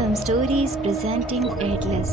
FM Stories presenting Atlas।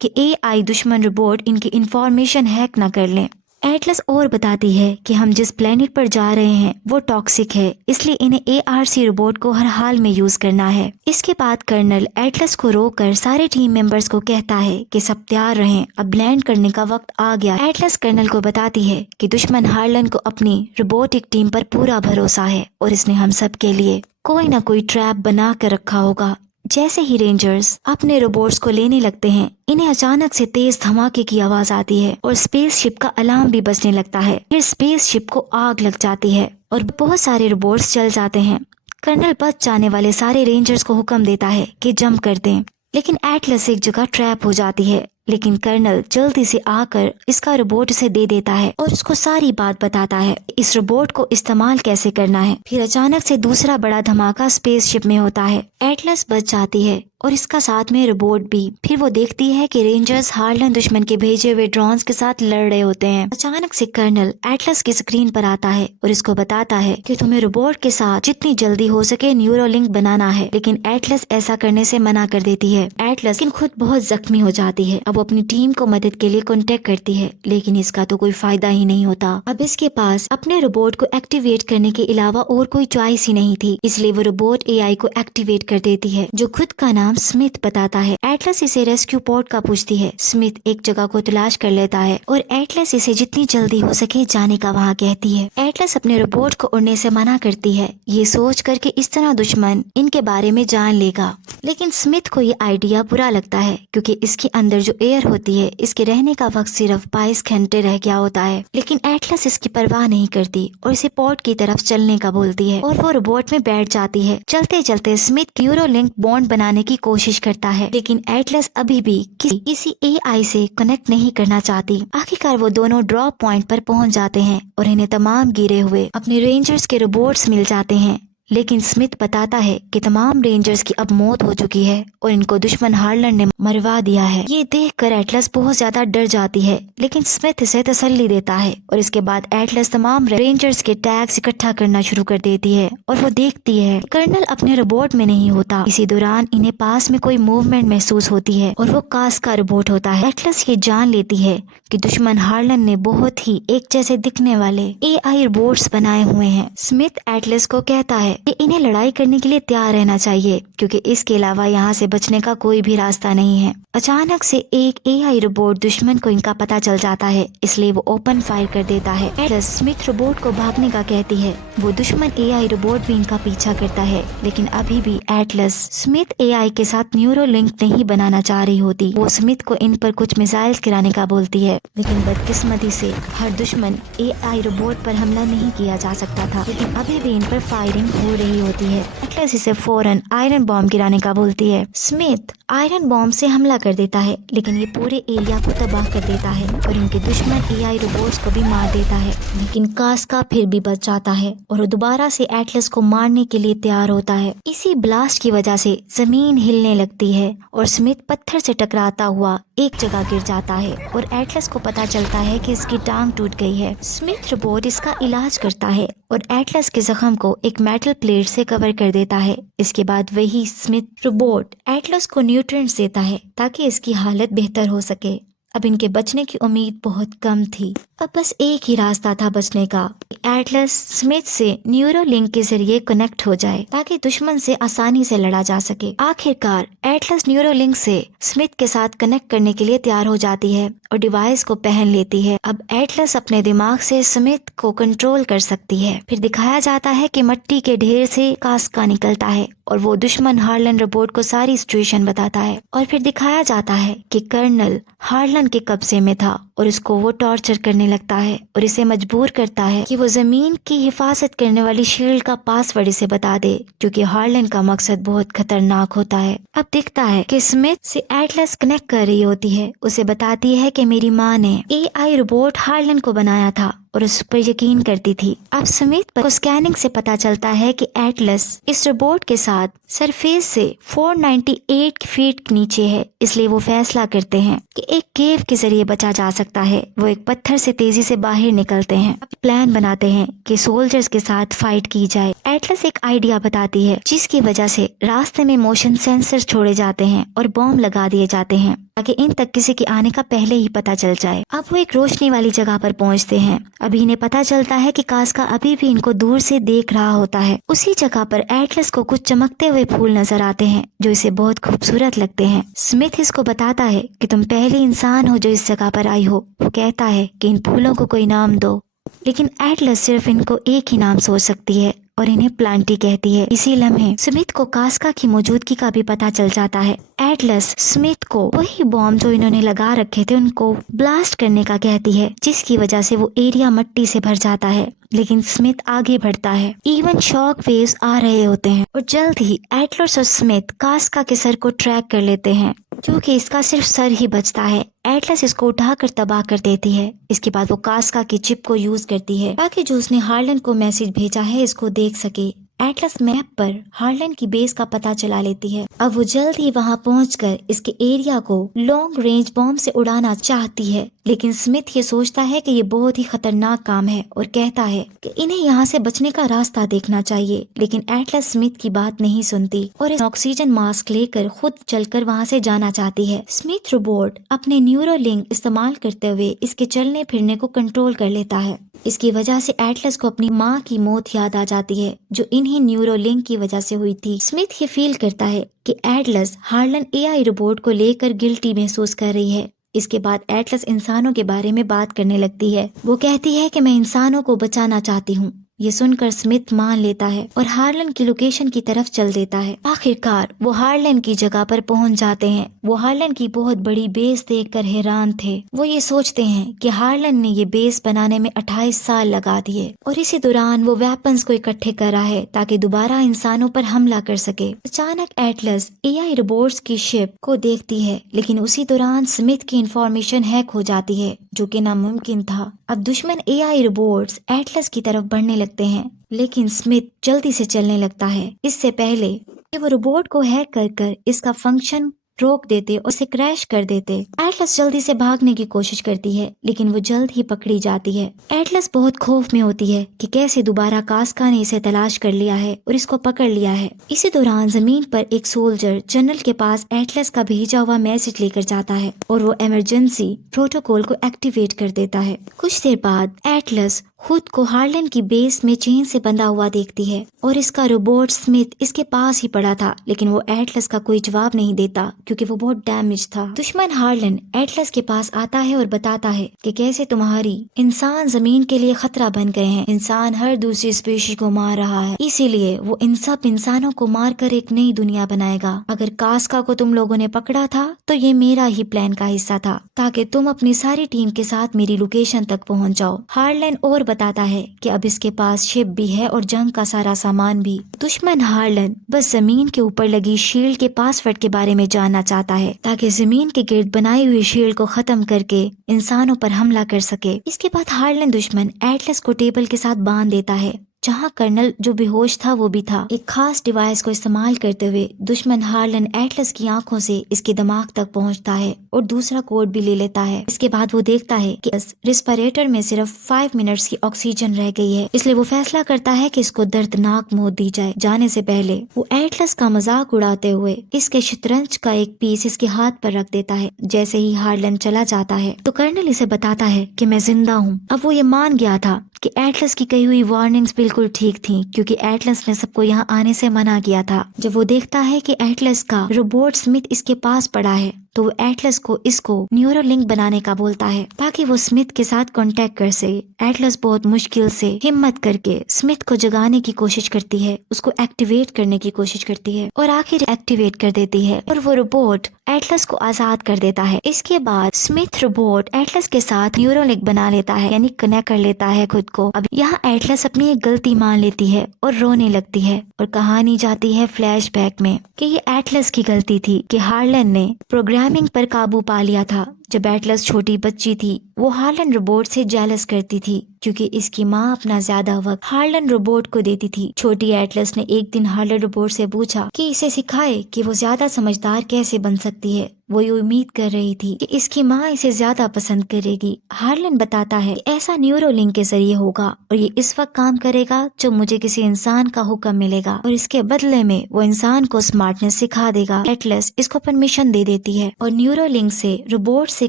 کہ اے آئی دشمن robot ان کی انفارمیشن ہیک نہ کر لیں۔ ایٹلس اور بتاتی ہے کہ ہم جس پلینٹ پر جا رہے ہیں وہ ٹاکسک ہے، اس لیے انہیں اے آر سی روبوٹ کو ہر حال میں یوز کرنا ہے۔ اس کے بعد کرنل ایٹلس کو روک کر سارے ٹیم ممبرز کو کہتا ہے کہ سب تیار رہیں، اب لینڈ کرنے کا وقت آ گیا۔ ایٹلس کرنل کو بتاتی ہے کہ دشمن ہارلن کو اپنی روبوٹک ٹیم پر پورا بھروسہ ہے اور اس نے ہم سب کے لیے کوئی نہ کوئی ٹریپ بنا کر رکھا ہوگا۔ جیسے ہی رینجرز اپنے روبوٹس کو لینے لگتے ہیں، انہیں اچانک سے تیز دھماکے کی آواز آتی ہے اور اسپیس شپ کا الارم بھی بجنے لگتا ہے۔ پھر اسپیس شپ کو آگ لگ جاتی ہے اور بہت سارے روبوٹس جل جاتے ہیں۔ کرنل بچ جانے والے سارے رینجرز کو حکم دیتا ہے کہ جمپ کر دیں، لیکن ایٹلس ایک جگہ ٹریپ ہو جاتی ہے، لیکن کرنل جلدی سے آ کر اس کا روبوٹ اسے دے دیتا ہے اور اس کو ساری بات بتاتا ہے اس روبوٹ کو استعمال کیسے کرنا ہے۔ پھر اچانک سے دوسرا بڑا دھماکہ اسپیس شپ میں ہوتا ہے، ایٹلس بچ جاتی ہے اور اس کا ساتھ میں روبوٹ بھی۔ پھر وہ دیکھتی ہے کہ رینجرز ہارلن دشمن کے بھیجے ہوئے ڈرونز کے ساتھ لڑ رہے ہوتے ہیں۔ اچانک سے کرنل ایٹلس کی اسکرین پر آتا ہے اور اس کو بتاتا ہے کہ تمہیں روبوٹ کے ساتھ جتنی جلدی ہو سکے نیورو لنک بنانا ہے، لیکن ایٹلس ایسا کرنے سے منع کر دیتی ہے۔ ایٹلس خود بہت زخمی ہو جاتی ہے، اب وہ اپنی ٹیم کو مدد کے لیے کانٹیکٹ کرتی ہے، لیکن اس کا تو کوئی فائدہ ہی نہیں ہوتا۔ اب اس کے پاس اپنے روبوٹ کو ایکٹیویٹ کرنے کے علاوہ اور کوئی چوائس ہی نہیں تھی، اس لیے وہ روبوٹ اے آئی کو ایکٹیویٹ کر دیتی ہے جو خود کا نام سمتھ بتاتا ہے۔ ایٹلس اسے ریسکیو پورٹ کا پوچھتی ہے۔ سمتھ ایک جگہ کو تلاش کر لیتا ہے اور ایٹلس اسے جتنی جلدی ہو سکے جانے کا وہاں کہتی ہے۔ ایٹلس اپنے روبوٹ کو اڑنے سے منع کرتی ہے، یہ سوچ کر کہ اس طرح دشمن ان کے بارے میں جان لے گا، لیکن سمتھ کو یہ آئیڈیا برا لگتا ہے کیونکہ اس کے اندر جو ایئر ہوتی ہے اس کے رہنے کا وقت صرف 22 گھنٹے رہ گیا ہوتا ہے، لیکن ایٹلس اس کی پرواہ نہیں کرتی اور اسے پورٹ کی طرف چلنے کا بولتی ہے اور وہ روبوٹ میں بیٹھ جاتی ہے۔ چلتے چلتے سمتھ نیورو لنک بانڈ بنانے کی کوشش کرتا ہے، لیکن ایٹلس ابھی بھی کسی اے آئی سے کنیکٹ نہیں کرنا چاہتی۔ آخرکار وہ دونوں ڈراپ پوائنٹ پر پہنچ جاتے ہیں اور انہیں تمام گرے ہوئے اپنے رینجرز کے روبوٹس مل جاتے ہیں، لیکن سمتھ بتاتا ہے کہ تمام رینجرز کی اب موت ہو چکی ہے اور ان کو دشمن ہارلن نے مروا دیا ہے۔ یہ دیکھ کر ایٹلس بہت زیادہ ڈر جاتی ہے، لیکن سمتھ اسے تسلی دیتا ہے اور اس کے بعد ایٹلس تمام رینجرز کے ٹیگز اکٹھا کرنا شروع کر دیتی ہے اور وہ دیکھتی ہے کرنل اپنے روبوٹ میں نہیں ہوتا۔ اسی دوران انہیں پاس میں کوئی موومنٹ محسوس ہوتی ہے اور وہ کاس کا روبوٹ ہوتا ہے۔ ایٹلس یہ جان لیتی ہے کہ دشمن ہارلن نے بہت ہی ایک جیسے دکھنے والے اے آئی روبوٹس بنائے ہوئے ہیں۔ سمتھ ایٹلس کو کہتا ہے کہ انہیں لڑائی کرنے کے لیے تیار رہنا چاہیے کیونکہ اس کے علاوہ یہاں سے بچنے کا کوئی بھی راستہ نہیں ہے۔ اچانک سے ایک اے آئی روبوٹ دشمن کو ان کا پتہ چل جاتا ہے، اس لیے وہ اوپن فائر کر دیتا ہے۔ ایٹلس سمتھ روبوٹ کو بھاگنے کا کہتی ہے، وہ دشمن اے آئی روبوٹ بھی ان کا پیچھا کرتا ہے، لیکن ابھی بھی ایٹلس سمتھ اے آئی کے ساتھ نیورو لنک نہیں بنانا چاہ رہی ہوتی۔ وہ سمتھ کو ان پر کچھ میزائلز گرانے کا بولتی ہے، لیکن بدقسمتی سے ہر دشمن اے آئی روبوٹ پر حملہ نہیں کیا جا سکتا تھا، لیکن ابھی بھی ان پر فائرنگ ہو رہی ہوتی ہے۔ ایٹلس اسے فوراً آئرن بام گرانے کا بولتی ہے۔ سمتھ آئرن بام سے حملہ کر دیتا ہے، لیکن یہ پورے ایریا کو تباہ کر دیتا ہے اور ان کے دشمن اے آئی روبوٹس کو بھی مار دیتا ہے، لیکن کاسکا پھر بھی بچ جاتا ہے اور وہ دوبارہ سے ایٹلس کو مارنے کے لیے تیار ہوتا ہے۔ اسی بلاسٹ کی وجہ سے زمین ہلنے لگتی ہے اور سمتھ پتھر سے ٹکراتا ہوا ایک جگہ گر جاتا ہے اور ایٹلس کو پتا چلتا ہے کہ اس کی ٹانگ ٹوٹ گئی ہے۔ سمتھ روبوٹ اس کا علاج کرتا ہے اور ایٹلس کے زخم کو ایک میٹل پلیٹ سے کور کر دیتا ہے۔ اس کے بعد وہی سمتھ روبوٹ ایٹلس کو نیوٹرینٹس دیتا ہے تاکہ اس کی حالت بہتر ہو سکے۔ اب ان کے بچنے کی امید بہت کم تھی، اب بس ایک ہی راستہ تھا بچنے کا، ایٹلس سمتھ سے نیورو لنک کے ذریعے کنیکٹ ہو جائے تاکہ دشمن سے آسانی سے لڑا جا سکے۔ آخرکار ایٹلس نیورو لنک سے سمتھ کے ساتھ کنیکٹ کرنے کے لیے تیار ہو جاتی ہے اور ڈیوائس کو پہن لیتی ہے۔ اب ایٹلس اپنے دماغ سے سمتھ کو کنٹرول کر سکتی ہے۔ پھر دکھایا جاتا ہے کہ مٹی کے ڈھیر سے کاسکا نکلتا ہے اور وہ دشمن ہارلن روبوٹ کو ساری سچویشن بتاتا ہے، اور پھر دکھایا جاتا ہے کہ کرنل ہارلن کے قبضے میں تھا اور اس کو وہ ٹارچر کرنے لگتا ہے اور اسے مجبور کرتا ہے کہ وہ زمین کی حفاظت کرنے والی شیلڈ کا پاس ورڈ اسے بتا دے کیونکہ ہارلن کا مقصد بہت خطرناک ہوتا ہے۔ اب دکھتا ہے کہ سمتھ سے ایٹلس کنیکٹ کر رہی ہوتی ہے، اسے بتاتی ہے کہ میری ماں نے اے آئی روبوٹ ہارلن کو بنایا تھا اور اس پر یقین کرتی تھی۔ اب سمتھ کو اسکیننگ سے پتا چلتا ہے کہ ایٹلس اس روبوٹ کے ساتھ سرفیس سے 498 فیٹ نیچے ہے، اس لیے وہ فیصلہ کرتے ہیں کہ ایک کیو کے ذریعے بچا جا سکتا ہے۔ وہ ایک پتھر سے تیزی سے باہر نکلتے ہیں، پلان بناتے ہیں کہ سولجرز کے ساتھ فائٹ کی جائے۔ ایٹلس ایک آئیڈیا بتاتی ہے جس کی وجہ سے راستے میں موشن سینسر چھوڑے جاتے ہیں اور بم لگا دیے جاتے ہیں۔ تاکہ ان تک کسی کے آنے کا پہلے ہی پتہ چل جائے۔ اب وہ ایک روشنی والی جگہ پر پہنچتے ہیں۔ ابھی انہیں پتہ چلتا ہے کہ کاسکا ابھی بھی ان کو دور سے دیکھ رہا ہوتا ہے۔ اسی جگہ پر ایٹلس کو کچھ چمکتے ہوئے پھول نظر آتے ہیں جو اسے بہت خوبصورت لگتے ہیں۔ اسمتھ اس کو بتاتا ہے کہ تم پہلی انسان ہو جو اس جگہ پر آئی ہو۔ وہ کہتا ہے کہ ان پھولوں کو کوئی نام دو، لیکن ایٹلس صرف ان کو ایک ہی نام سوچ سکتی ہے اور انہیں پلانٹی کہتی ہے۔ اسی لمحے اسمتھ کو کاسکا کی موجودگی کا بھی پتہ چل جاتا ہے۔ ایٹلس اسمتھ کو وہی بام جو انہوں نے لگا رکھے تھے ان کو بلاسٹ کرنے کا کہتی ہے، جس کی وجہ سے وہ ایریا مٹی سے بھر جاتا ہے، لیکن اسمتھ آگے بڑھتا ہے۔ ایون شاک ویوز آ رہے ہوتے ہیں اور جلد ہی ایٹلس اور اسمتھ کاسکا کے سر کو ٹریک کر لیتے ہیں، کیونکہ اس کا صرف سر ہی بچتا ہے۔ ایٹلس اس کو اٹھا کر تباہ کر دیتی ہے۔ اس کے بعد وہ کاسکا کی چپ کو یوز کرتی ہے تاکہ جو اس نے ہارلن کو میسج بھیجا ہے اس کو دیکھ سکے۔ ایٹلس میپ پر ہارلن کی بیس کا پتہ چلا لیتی ہے۔ اب وہ جلد ہی وہاں پہنچ کر اس کے ایریا کو لانگ رینج بم سے اڑانا چاہتی ہے، لیکن اسمتھ یہ سوچتا ہے کہ یہ بہت ہی خطرناک کام ہے اور کہتا ہے کہ انہیں یہاں سے بچنے کا راستہ دیکھنا چاہیے، لیکن ایٹلس اسمتھ کی بات نہیں سنتی اور آکسیجن ماسک لے کر خود چل کر وہاں سے جانا چاہتی ہے۔ اسمتھ روبوٹ اپنے نیورو لنک استعمال کرتے ہوئے اس کے چلنے پھرنے کو کنٹرول کر لیتا ہے۔ اس کی وجہ سے ایٹلس کو اپنی ماں کی موت یاد آ جاتی ہے جو انہی نیورو لنک کی وجہ سے ہوئی تھی۔ اسمتھ یہ فیل کرتا ہے کہ ایٹلس ہارلن اے آئی روبوٹ کو لے کر گلٹی محسوس کر رہی ہے۔ اس کے بعد ایٹلس انسانوں کے بارے میں بات کرنے لگتی ہے۔ وہ کہتی ہے کہ میں انسانوں کو بچانا چاہتی ہوں۔ یہ سن کر اسمتھ مان لیتا ہے اور ہارلن کی لوکیشن کی طرف چل دیتا ہے۔ آخر کار وہ ہارلن کی جگہ پر پہنچ جاتے ہیں۔ وہ ہارلن کی بہت بڑی بیس دیکھ کر حیران تھے۔ وہ یہ سوچتے ہیں کہ ہارلن نے یہ بیس بنانے میں 28 سال لگا دیے اور اسی دوران وہ ویپنز کو اکٹھے کر رہا ہے تاکہ دوبارہ انسانوں پر حملہ کر سکے۔ اچانک ایٹلس اے آئی روبوٹس کی شپ کو دیکھتی ہے، لیکن اسی دوران اسمتھ کی انفارمیشن ہیک ہو جاتی ہے جو کہ ناممکن تھا۔ اب دشمن اے آئی روبوٹس ایٹلس کی طرف بڑھنے لگتے ہیں، لیکن اسمتھ جلدی سے چلنے لگتا ہے اس سے پہلے کہ وہ روبوٹ کو ہیک کر کر اس کا فنکشن روک دیتے اور اسے کریش کر دیتے۔ ایٹلس جلدی سے بھاگنے کی کوشش کرتی ہے، لیکن وہ جلد ہی پکڑی جاتی ہے۔ ایٹلس بہت خوف میں ہوتی ہے کہ کیسے دوبارہ کاسکا نے اسے تلاش کر لیا ہے اور اس کو پکڑ لیا ہے۔ اسی دوران زمین پر ایک سولجر جنرل کے پاس ایٹلس کا بھیجا ہوا میسج لے کر جاتا ہے اور وہ ایمرجنسی پروٹوکول کو ایکٹیویٹ کر دیتا ہے۔ کچھ دیر بعد ایٹلس خود کو ہارلن کی بیس میں چین سے بندھا ہوا دیکھتی ہے اور اس کا روبوٹ اسمتھ اس کے پاس ہی پڑا تھا، لیکن وہ ایٹلس کا کوئی جواب نہیں دیتا کیونکہ وہ بہت ڈیمیج تھا۔ دشمن ہارلن ایٹلس کے پاس آتا ہے اور بتاتا ہے کہ کیسے تمہاری انسان زمین کے لیے خطرہ بن گئے ہیں۔ انسان ہر دوسری اسپیشی کو مار رہا ہے، اسی لیے وہ ان سب انسانوں کو مار کر ایک نئی دنیا بنائے گا۔ اگر کاسکا کو تم لوگوں نے پکڑا تھا تو یہ میرا ہی پلان کا حصہ تھا تاکہ تم اپنی ساری ٹیم کے ساتھ میری لوکیشن تک پہنچ جاؤ۔ ہارلن اور بتاتا ہے کہ اب اس کے پاس شپ بھی ہے اور جنگ کا سارا سامان بھی۔ دشمن ہارلن بس زمین کے اوپر لگی شیلڈ کے پاسورڈ کے بارے میں جاننا چاہتا ہے تاکہ زمین کے گرد بنائی ہوئی شیلڈ کو ختم کر کے انسانوں پر حملہ کر سکے۔ اس کے بعد ہارلن دشمن ایٹلس کو ٹیبل کے ساتھ باندھ دیتا ہے جہاں کرنل جو بے ہوش تھا وہ بھی تھا۔ ایک خاص ڈیوائس کو استعمال کرتے ہوئے دشمن ہارلن ایٹلس کی آنکھوں سے اس کے دماغ تک پہنچتا ہے اور دوسرا کوڈ بھی لے لیتا ہے۔ اس کے بعد وہ دیکھتا ہے کہ ریسپیریٹر میں صرف 5 منٹس کی آکسیجن رہ گئی ہے، اس لیے وہ فیصلہ کرتا ہے کہ اس کو دردناک موت دی جائے۔ جانے سے پہلے وہ ایٹلس کا مذاق اڑاتے ہوئے اس کے شطرنج کا ایک پیس اس کے ہاتھ پر رکھ دیتا ہے۔ جیسے ہی ہارلن چلا جاتا ہے تو کرنل اسے بتاتا ہے کہ میں زندہ ہوں۔ اب وہ یہ مان گیا تھا کہ ایٹلس کی کہی ہوئی وارننگز بالکل ٹھیک تھیں کیونکہ ایٹلس نے سب کو یہاں آنے سے منع کیا تھا۔ جب وہ دیکھتا ہے کہ ایٹلس کا روبوٹ اسمتھ اس کے پاس پڑا ہے تو وہ ایٹلس کو اس کو نیورو لنک بنانے کا بولتا ہے تاکہ وہ اسمتھ کے ساتھ کانٹیکٹ کر سکے۔ ایٹلس بہت مشکل سے ہمت کر کے اسمتھ کو جگانے کی کوشش کرتی ہے، اس کو ایکٹیویٹ کرنے کی کوشش کرتی ہے اور آخر ایکٹیویٹ کر دیتی ہے اور وہ روبوٹ ایٹلس کو آزاد کر دیتا ہے۔ اس کے بعد اسمتھ روبوٹ ایٹلس کے ساتھ نیورو لنک بنا لیتا ہے، یعنی کنیکٹ کر لیتا ہے خود کو۔ اب یہاں ایٹلس اپنی ایک غلطی مان لیتی ہے اور رونے لگتی ہے اور کہانی جاتی ہے فلیش بیک میں کہ یہ ایٹلس کی غلطی تھی کہ ہارلن نے پروگرامنگ پر قابو پا لیا تھا جب ایٹلس چھوٹی بچی تھی وہ ہارلن روبوٹ سے جیلس کرتی تھی کیونکہ اس کی ماں اپنا زیادہ وقت ہارلن روبوٹ کو دیتی تھی۔ چھوٹی ایٹلس نے ایک دن ہارلن روبوٹ سے پوچھا کہ اسے سکھائے کہ وہ زیادہ سمجھدار کیسے بن سکتی ہے۔ وہ یہ امید کر رہی تھی کہ اس کی ماں اسے زیادہ پسند کرے گی۔ ہارلن بتاتا ہے کہ ایسا نیورو لنک کے ذریعے ہوگا اور یہ اس وقت کام کرے گا جب مجھے کسی انسان کا حکم ملے گا اور اس کے بدلے میں وہ انسان کو اسمارٹنس سکھا دے گا۔ ایٹلس اس کو پرمیشن دے دیتی ہے اور نیورو لنک سے روبوٹ سے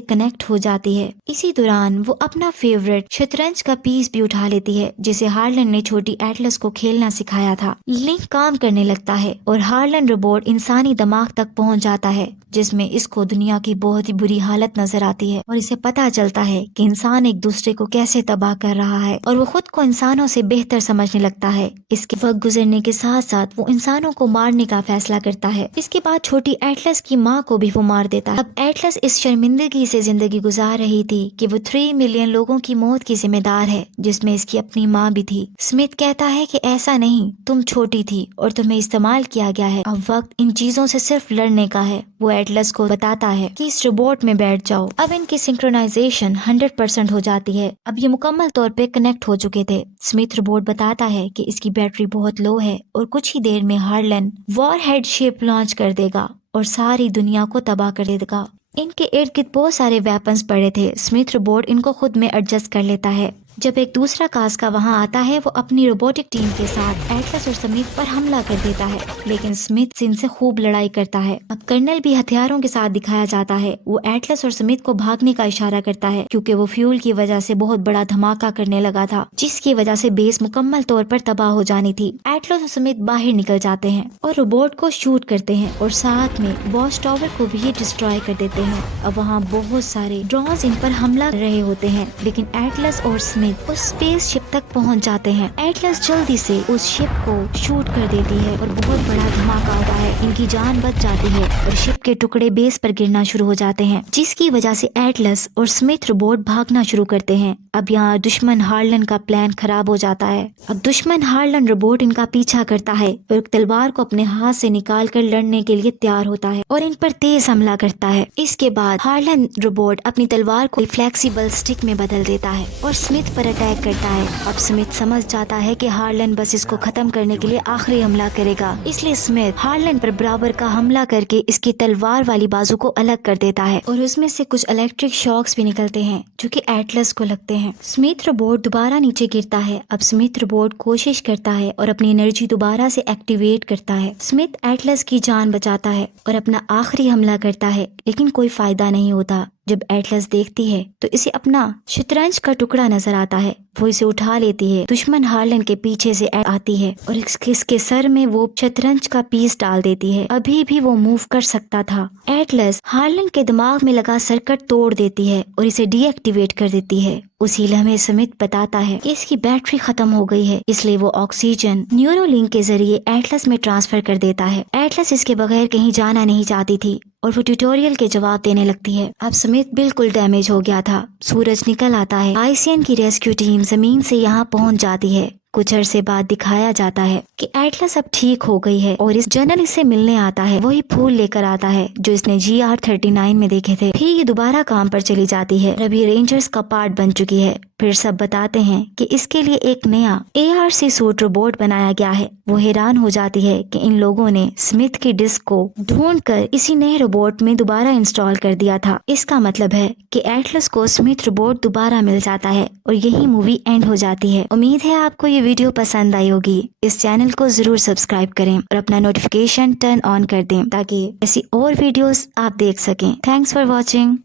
کنیکٹ ہو جاتی ہے۔ اسی دوران وہ اپنا فیورٹ شطرنج کا پیس بھی اٹھا لیتی ہے جسے ہارلن نے چھوٹی ایٹلس کو کھیلنا سکھایا تھا۔ لنک کام کرنے لگتا ہے اور ہارلن روبوٹ انسانی دماغ تک پہنچ جاتا ہے جس میں اس کو دنیا کی بہت ہی بری حالت نظر آتی ہے اور اسے پتا چلتا ہے کہ انسان ایک دوسرے کو کیسے تباہ کر رہا ہے اور وہ خود کو انسانوں سے بہتر سمجھنے لگتا ہے۔ اس کے وقت گزرنے کے ساتھ ساتھ وہ انسانوں کو مارنے کا فیصلہ کرتا ہے۔ اس کے بعد چھوٹی ایٹلس کی ماں کو بھی وہ مار دیتا ہے۔ اب ایٹلس اس شرمندگی سے زندگی گزار رہی تھی کہ وہ 3 ملین لوگوں کی موت کی ذمہ دار ہے جس میں اس کی اپنی ماں بھی تھی۔ اسمتھ کہتا ہے کہ ایسا نہیں، تم چھوٹی تھی اور تمہیں استعمال کیا گیا ہے، اب وقت ان چیزوں سے صرف لڑنے کا ہے۔ وہ ایٹلس کو بتاتا ہے کہ اس روبوٹ میں بیٹھ جاؤ۔ اب ان کی سنکرونائزیشن 100% ہو جاتی ہے۔ اب یہ مکمل طور پہ کنیکٹ ہو چکے تھے۔ اسمتھ روبوٹ بتاتا ہے کہ اس کی بیٹری بہت لو ہے اور کچھ ہی دیر میں ہارلن وار ہیڈ شپ لانچ کر دے گا اور ساری دنیا کو تباہ کر دے گا۔ ان کے ارد گرد بہت سارے ویپنز پڑے تھے۔ اسمتھ روبوٹ ان کو خود میں ایڈجسٹ کر لیتا ہے۔ جب ایک دوسرا کاسکا وہاں آتا ہے وہ اپنی روبوٹک ٹیم کے ساتھ ایٹلس اور سمتھ پر حملہ کر دیتا ہے لیکن سمتھ ان سے خوب لڑائی کرتا ہے۔ اب کرنل بھی ہتھیاروں کے ساتھ دکھایا جاتا ہے۔ وہ ایٹلس اور سمتھ کو بھاگنے کا اشارہ کرتا ہے کیونکہ وہ فیول کی وجہ سے بہت بڑا دھماکہ کرنے لگا تھا جس کی وجہ سے بیس مکمل طور پر تباہ ہو جانی تھی۔ ایٹلس اور سمتھ باہر نکل جاتے ہیں اور روبوٹ کو شوٹ کرتے ہیں اور ساتھ میں واچ ٹاور کو بھی ڈسٹرائے کر دیتے ہیں۔ اب وہاں بہت سارے ڈرونز ان پر حملہ کر رہے ہوتے ہیں لیکن ایٹلس اور سمتھ اس اسپیس شپ تک پہنچ جاتے ہیں۔ ایٹلس جلدی سے اس شپ کو شوٹ کر دیتی ہے اور بہت بڑا دھماکہ ہوتا ہے۔ ان کی جان بچ جاتی ہے اور شپ کے ٹکڑے بیس پر گرنا شروع ہو جاتے ہیں جس کی وجہ سے ایٹلس اور سمتھ روبوٹ بھاگنا شروع کرتے ہیں۔ اب یہاں دشمن ہارلن کا پلان خراب ہو جاتا ہے۔ اب دشمن ہارلن روبوٹ ان کا پیچھا کرتا ہے اور ایک تلوار کو اپنے ہاتھ سے نکال کر لڑنے کے لیے تیار ہوتا ہے اور ان پر تیز حملہ کرتا ہے۔ اس کے بعد ہارلن روبوٹ اپنی تلوار کو فلیکسیبل سٹک میں بدل دیتا ہے اور سمتھ پر اٹیک کرتا ہے۔ اب سمتھ سمجھ جاتا ہے کہ ہارلن بس اس کو ختم کرنے کے لیے آخری حملہ کرے گا، اس لیے سمتھ ہارلن پر برابر کا حملہ کر کے اس کی تلوار والی بازو کو الگ کر دیتا ہے اور اس میں سے کچھ الیکٹرک شاکس بھی نکلتے ہیں جو کہ ایٹلس کو لگتے ہیں۔ سمتھ روبوٹ دوبارہ نیچے گرتا ہے۔ اب سمتھ روبوٹ کوشش کرتا ہے اور اپنی انرجی دوبارہ سے ایکٹیویٹ کرتا ہے۔ سمتھ ایٹلس کی جان بچاتا ہے اور اپنا آخری حملہ کرتا ہے لیکن کوئی فائدہ نہیں ہوتا۔ جب ایٹلس دیکھتی ہے تو اسے اپنا شطرنج کا ٹکڑا نظر آتا ہے۔ وہ اسے اٹھا لیتی ہے۔ دشمن ہارلن کے پیچھے سے آتی ہے اور اس کے سر میں وہ شطرنج کا پیس ڈال دیتی ہے۔ ابھی بھی وہ موو کر سکتا تھا۔ ایٹلس ہارلن کے دماغ میں لگا سرکٹ توڑ دیتی ہے اور اسے ڈی ایکٹیویٹ کر دیتی ہے۔ اسی لمحے سمتھ بتاتا ہے کہ اس کی بیٹری ختم ہو گئی ہے، اس لیے وہ آکسیجن نیورو لنک کے ذریعے ایٹلس میں ٹرانسفر کر دیتا ہے۔ ایٹلس اس کے بغیر کہیں جانا نہیں چاہتی تھی اور وہ ٹیوٹوریل کے جواب دینے لگتی ہے۔ اب سمتھ بالکل ڈیمیج ہو گیا تھا۔ سورج نکل آتا ہے۔ آئسین کی ریسکیو ٹیم زمین سے یہاں پہنچ جاتی ہے۔ کچھ عرصے بعد دکھایا جاتا ہے کہ ایٹلس اب ٹھیک ہو گئی ہے اور اس جنرل اس سے ملنے آتا ہے۔ وہی پھول لے کر آتا ہے جو اس نے GR39 میں دیکھے تھے۔ پھر یہ دوبارہ کام پر چلی جاتی ہے۔ اب یہ رینجرز کا پارٹ بن چکی ہے۔ پھر سب بتاتے ہیں کہ اس کے لیے ایک نیا ARC سوٹ روبوٹ بنایا گیا ہے۔ وہ حیران ہو جاتی ہے کہ ان لوگوں نے سمتھ کی ڈسک کو ڈھونڈ کر اسی نئے روبوٹ میں دوبارہ انسٹال کر دیا تھا۔ اس کا مطلب ہے کہ ایٹلس کو سمتھ روبوٹ دوبارہ مل جاتا ہے اور یہی مووی اینڈ ہو جاتی ہے۔ امید ہے آپ کو یہ ویڈیو پسند آئی ہوگی۔ اس چینل کو ضرور سبسکرائب کریں اور اپنا نوٹیفیکیشن ٹرن آن کر دیں تاکہ ایسی اور ویڈیوز آپ دیکھ سکیں۔ Thanks for watching.